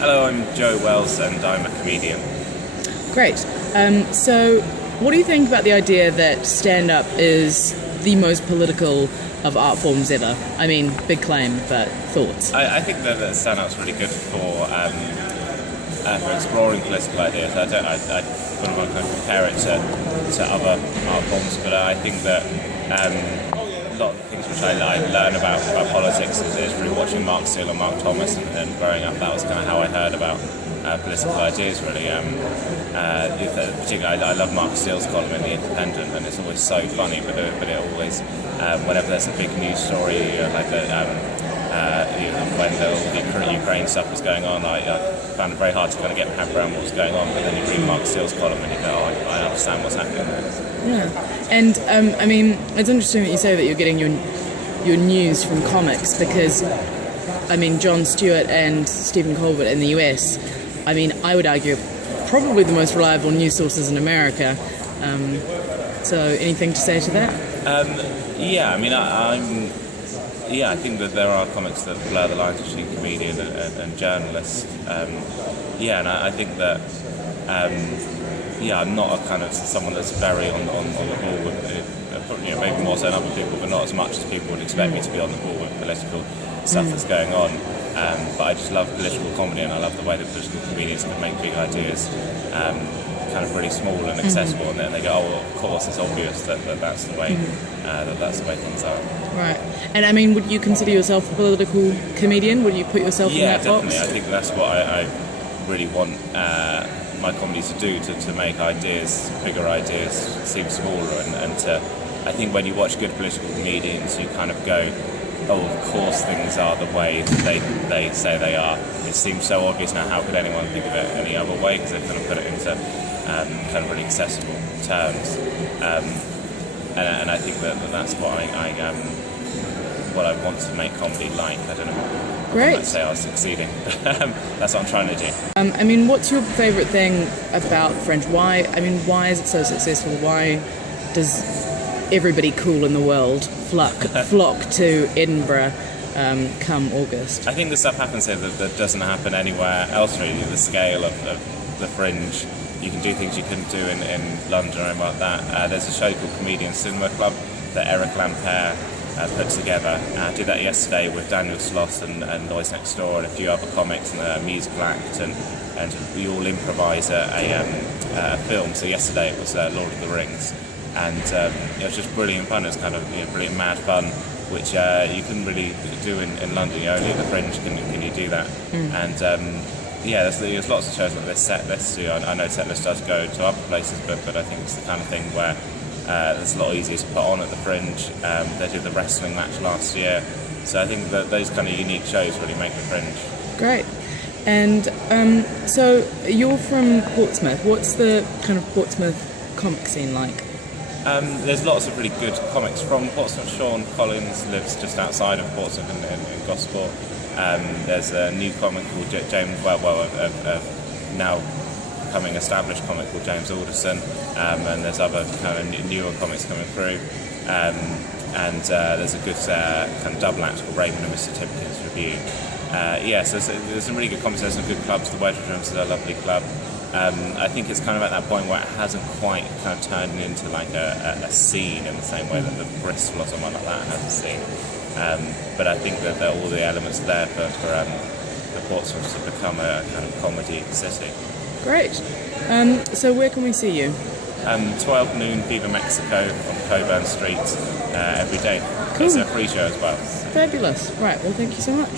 Hello, I'm Joe Wells and I'm a comedian. Great. So what do you think about the idea that stand-up is the most political of art forms ever? I mean, big claim, but thoughts? I think that stand-up's really good for exploring political ideas. I wouldn't want to kind of compare it to other art forms, but I think that a lot of the things which I learn about politics is really watching Mark Steele and Mark Thomas and growing up. That was kind of how I heard about political ideas, really. Particularly, I love Mark Steele's column in The Independent, and it's always so funny, but it always, whenever there's a big news story, when the Ukraine stuff was going on, I found it very hard to kind of get my head around what was going on, but then you read Mark Steele's column and you go, oh, I understand what's happening there. Yeah, and I mean, it's interesting that you say that you're getting your news from comics, because, I mean, Jon Stewart and Stephen Colbert in the US, I mean, I would argue probably the most reliable news sources in America. So anything to say to that? Yeah, I mean, I think that there are comics that blur the lines between comedian and journalist. And I think that, I'm not a kind of someone that's very on the ball with, maybe more so than other people, but not as much as people would expect me to be on the ball with political stuff that's going on. But I just love political comedy, and I love the way that political comedians can make big ideas kind of really small and accessible, and then they go, oh, well, of course, it's obvious that that's the way that's the way things are. Right. And I mean, would you consider yourself a political comedian? Would you put yourself in that box? Yeah, definitely. I think that's what I really want my comedy to do, to make ideas, bigger ideas, seem smaller, and to, I think when you watch good political comedians, you kind of go, oh, of course things are the way they say they are. It seems so obvious now, how could anyone think of it any other way, because they've kind of put it into kind of really accessible terms. And I think that's what I want to make comedy like. I don't know. Great. I might say I was succeeding. That's what I'm trying to do. I mean, what's your favourite thing about Fringe? Why is it so successful? Why does everybody cool in the world flock to Edinburgh come August? I think the stuff happens here that doesn't happen anywhere else, really. The scale of the Fringe. You can do things you couldn't do in London or anything like that. There's a show called Comedian Cinema Club that Eric Lampere put together. Did that yesterday with Daniel Sloss and Noise Next Door and a few other comics and a musical act, and we all improvise a film. So yesterday it was Lord of the Rings, and it was just brilliant fun. It was kind of brilliant mad fun, which you couldn't really do in London. Only at the Fringe can you do that. And there's lots of shows like this. Setlist too. I know Setlist does go to other places, but I think it's the kind of thing where it's a lot easier to put on at the Fringe. They did the wrestling match last year, so I think that those kind of unique shows really make the Fringe. Great. And so you're from Portsmouth. What's the kind of Portsmouth comic scene like? There's lots of really good comics from Portsmouth. Sean Collins lives just outside of Portsmouth in Gosport. There's a new comic called James, now becoming established comic called James Alderson, and there's other kind of newer comics coming through. There's a good kind of double act called Raymond and Mr. Tipkins Review. So there's some really good comics. There's some good clubs. The Wedge Rooms is a lovely club. I think it's kind of at that point where it hasn't quite kind of turned into like a scene in the same way that the Bristol or something like that has a scene. But I think that all the elements are there for Portsmouth to become a kind of comedy city. Great. So where can we see you? 12 noon, Viva Mexico on Coburn Street every day. Cool. It's a free show as well. Fabulous. Right, well, thank you so much.